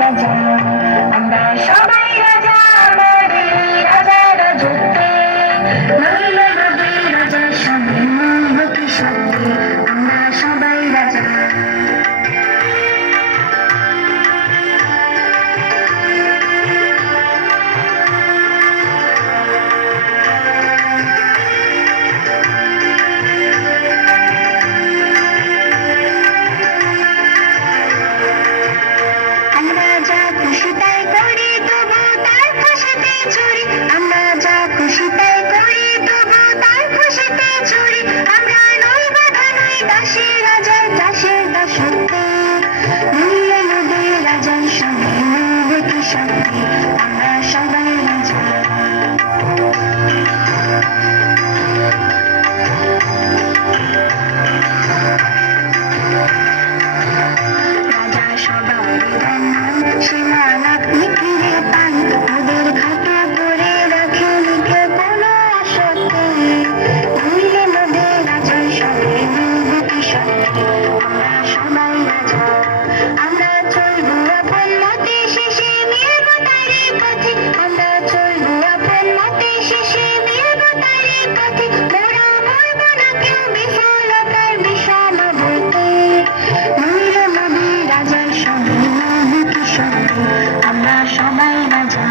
রাজা, আমরা সবাই রাজা, আমাদের রাজা রাজত্বে। নইলে নদী রাজার সঙ্গে মিলব কি শক্তি, আমরা সবাই রাজা। আমরা যা খুশি তাই করি, তবু তার খুশিতে চুরি। আমরা যা খুশি তাই করি, তবু তার খুশিতে চুরি। আমরা নই বাধা, নই দাসী, রাজার দাসের দাসত্বে। নইলে নদী রাজার সঙ্গে মিলব কি শক্তি, আমরা সবাই রাজা। রাজা সবাই নাম সীমানা নিখিরে পান, ওদের খাটো করে রাখে লিখে কোনো আসক্তি। নইলে নদী রাজার সঙ্গে মিলব কি শক্তি, আমরা সবাই রাজা। আমরা চলবো আপন মতে, শেষে মিলব তারই পথে। আমরা চলবো আপন মতে, শেষে মিলব তারই পথে। মোরা মরব না কেউ বিফলতার বিষম বইতে। নইলে নদী রাজার সঙ্গে মিলব কি শক্তি, আমরা সবাই রাজা।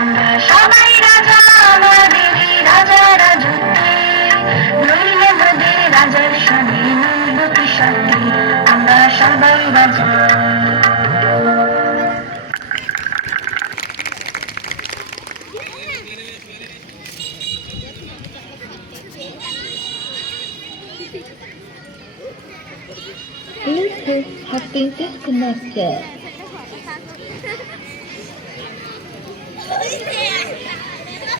আমরা সবাই রাজা, আমাদের রাজা রাজত্বে। নইলে নদী রাজার সঙ্গে মিলব কি শক্তি, আমরা সবাই রাজা। Bluetooth has been disconnected.